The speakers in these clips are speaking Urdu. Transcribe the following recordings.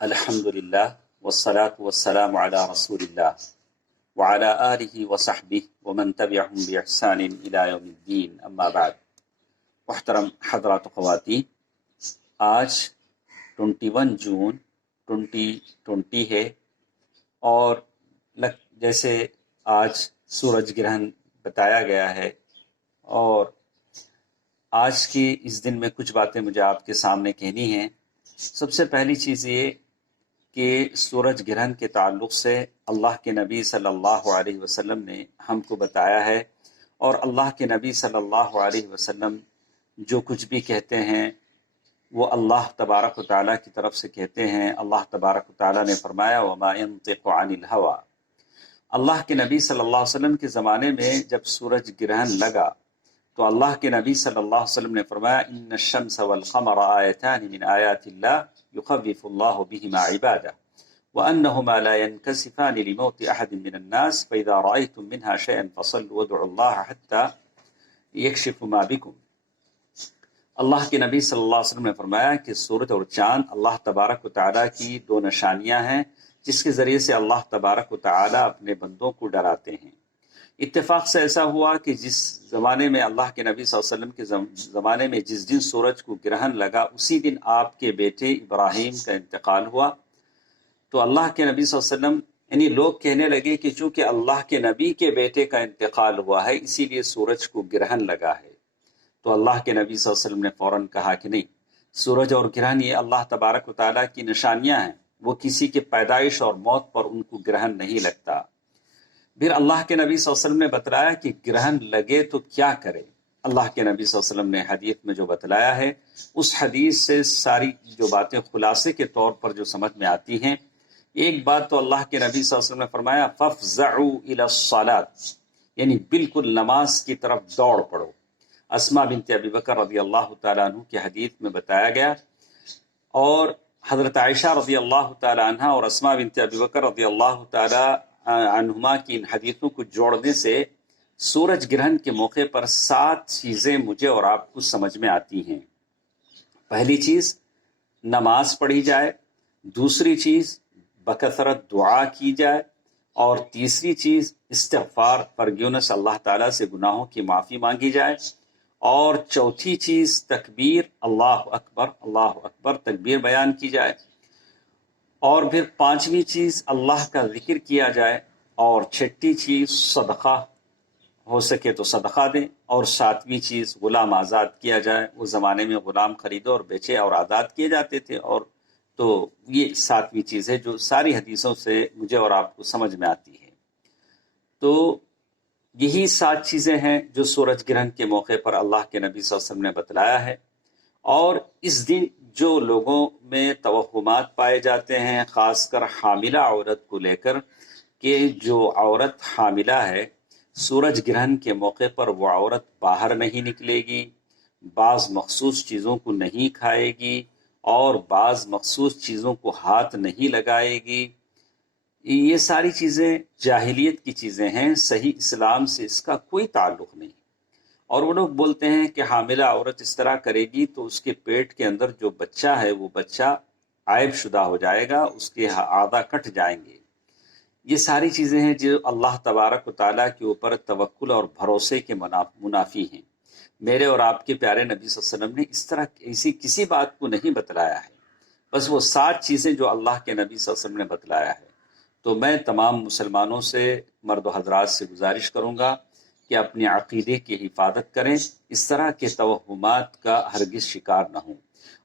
الحمدللہ والصلاة والسلام علی رسول اللہ وعلی آلہ وصحبہ ومن تبعہم بإحسان الی یوم الدین، اما بعد۔ محترم حضرات و خواتین، آج 21 جون 2020 ہے اور جیسے آج سورج گرہن بتایا گیا ہے، اور آج کی اس دن میں کچھ باتیں مجھے آپ کے سامنے کہنی ہیں۔ سب سے پہلی چیز یہ کہ سورج گرہن کے تعلق سے اللہ کے نبی صلی اللہ علیہ وسلم نے ہم کو بتایا ہے، اور اللہ کے نبی صلی اللہ علیہ وسلم جو کچھ بھی کہتے ہیں وہ اللہ تبارک و تعالیٰ کی طرف سے کہتے ہیں۔ اللہ تبارک و تعالیٰ نے فرمایا وَمَا يَنطِقُ عَنِ الْهَوَىٰ۔ اللہ کے نبی صلی اللہ علیہ وسلم کے زمانے میں جب سورج گرہن لگا تو اللہ کے نبی صلی اللہ علیہ وسلم نے فرمایا ان الشمس والقمر آیتان من آیات اللہ یخوف اللہ بہما عبادہ وانہما لا ينکسفان لموت احد من الناس فاذا رأیتم منها شیئا فصلوا وادعوا اللہ حتی یکشف ما بکم۔ اللہ کے نبی صلی اللہ علیہ وسلم نے فرمایا کہ سورج اور چاند اللہ تبارک و تعالیٰ کی دو نشانیاں ہیں جس کے ذریعے سے اللہ تبارک و تعالیٰ اپنے بندوں کو ڈراتے ہیں۔ اتفاق سے ایسا ہوا کہ جس زمانے میں اللہ کے نبی صلی اللہ علیہ وسلم کے زمانے میں جس دن سورج کو گرہن لگا اسی دن آپ کے بیٹے ابراہیم کا انتقال ہوا۔ تو اللہ کے نبی صلی اللہ علیہ وسلم یعنی لوگ کہنے لگے کہ چونکہ اللہ کے نبی کے بیٹے کا انتقال ہوا ہے اسی لیے سورج کو گرہن لگا ہے۔ تو اللہ کے نبی صلی اللہ علیہ وسلم نے فوراً کہا کہ نہیں، سورج اور گرہن یہ اللہ تبارک و تعالیٰ کی نشانیاں ہیں، وہ کسی کے پیدائش اور موت پر ان کو گرہن نہیں لگتا۔ پھر اللہ کے نبی صلی اللہ علیہ وسلم نے بتلایا کہ گرہن لگے تو کیا کرے۔ اللہ کے نبی صلی اللہ علیہ وسلم نے حدیث میں جو بتلایا ہے اس حدیث سے ساری جو باتیں خلاصے کے طور پر جو سمجھ میں آتی ہیں۔ ایک بات تو اللہ کے نبی صلی اللہ علیہ وسلم نے فرمایا فَافْزَعُوا إِلَى الصَّلَاةِ، یعنی بالکل نماز کی طرف دوڑ پڑو۔ اسماء بنت ابی بکر رضی اللہ تعالیٰ عنہ کی حدیث میں بتایا گیا، اور حضرت عائشہ رضی اللہ تعالیٰ عنہ اور اسماء بنت ابی بکر رضی اللہ تعالیٰ عنہما کی ان حدیثوں کو جوڑنے سے سورج گرہن کے موقع پر 7 چیزیں مجھے اور آپ کو سمجھ میں آتی ہیں۔ پہلی چیز نماز پڑھی جائے، دوسری چیز بکثرت دعا کی جائے، اور تیسری چیز استغفار فرگیونس اللہ تعالیٰ سے گناہوں کی معافی مانگی جائے، اور چوتھی چیز تکبیر اللہ اکبر تکبیر بیان کی جائے، اور پھر 5ویں چیز اللہ کا ذکر کیا جائے، اور 6ٹھی چیز صدقہ ہو سکے تو صدقہ دیں، اور 7ویں چیز غلام آزاد کیا جائے۔ اس زمانے میں غلام خریدو اور بیچے اور آزاد کیے جاتے تھے، اور تو یہ 7ویں چیز ہے جو ساری حدیثوں سے مجھے اور آپ کو سمجھ میں آتی ہے۔ تو یہی 7 چیزیں ہیں جو سورج گرہن کے موقع پر اللہ کے نبی صلی اللہ علیہ وسلم نے بتلایا ہے، اور اس دن جو لوگوں میں توہمات پائے جاتے ہیں خاص کر حاملہ عورت کو لے کر کہ جو عورت حاملہ ہے سورج گرہن کے موقع پر وہ عورت باہر نہیں نکلے گی، بعض مخصوص چیزوں کو نہیں کھائے گی، اور بعض مخصوص چیزوں کو ہاتھ نہیں لگائے گی، یہ ساری چیزیں جاہلیت کی چیزیں ہیں، صحیح اسلام سے اس کا کوئی تعلق نہیں۔ اور وہ لوگ بولتے ہیں کہ حاملہ عورت اس طرح کرے گی تو اس کے پیٹ کے اندر جو بچہ ہے وہ بچہ عائب شدہ ہو جائے گا، اس کے اعضاء کٹ جائیں گے۔ یہ ساری چیزیں ہیں جو اللہ تبارک و تعالیٰ کے اوپر توکل اور بھروسے کے منافی ہیں۔ میرے اور آپ کے پیارے نبی صلی اللہ علیہ وسلم نے اس طرح ایسی کسی بات کو نہیں بتلایا ہے، بس وہ 7 چیزیں جو اللہ کے نبی صلی اللہ علیہ وسلم نے بتلایا ہے۔ تو میں تمام مسلمانوں سے، مرد و حضرات سے گزارش کروں گا کہ اپنے عقیدے کی حفاظت کریں، اس طرح کے توہمات کا ہرگز شکار نہ ہوں۔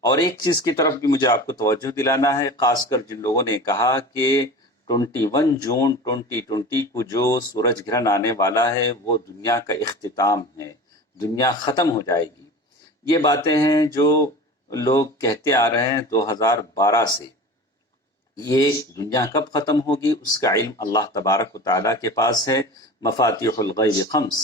اور ایک چیز کی طرف بھی مجھے آپ کو توجہ دلانا ہے، خاص کر جن لوگوں نے کہا کہ 21 جون 2020 کو جو سورج گرہن آنے والا ہے وہ دنیا کا اختتام ہے، دنیا ختم ہو جائے گی۔ یہ باتیں ہیں جو لوگ کہتے آ رہے ہیں 2012 سے۔ یہ دنیا کب ختم ہوگی اس کا علم اللہ تبارک و تعالیٰ کے پاس ہے۔ مفاتیح الغیب 5،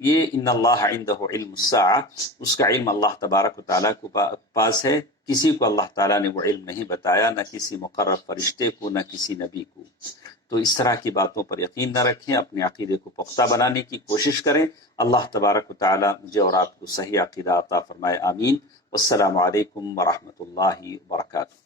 یہ ان اللہ عنده علم الساعہ، اس کا علم اللہ تبارک و تعالیٰ کے پاس ہے۔ کسی کو اللہ تعالیٰ نے وہ علم نہیں بتایا، نہ کسی مقرر فرشتے کو، نہ کسی نبی کو۔ تو اس طرح کی باتوں پر یقین نہ رکھیں، اپنے عقیدے کو پختہ بنانے کی کوشش کریں۔ اللہ تبارک و تعالیٰ مجھے اور آپ کو صحیح عقیدہ عطا فرمائے، آمین۔ والسلام علیکم ورحمۃ اللہ وبرکاتہ۔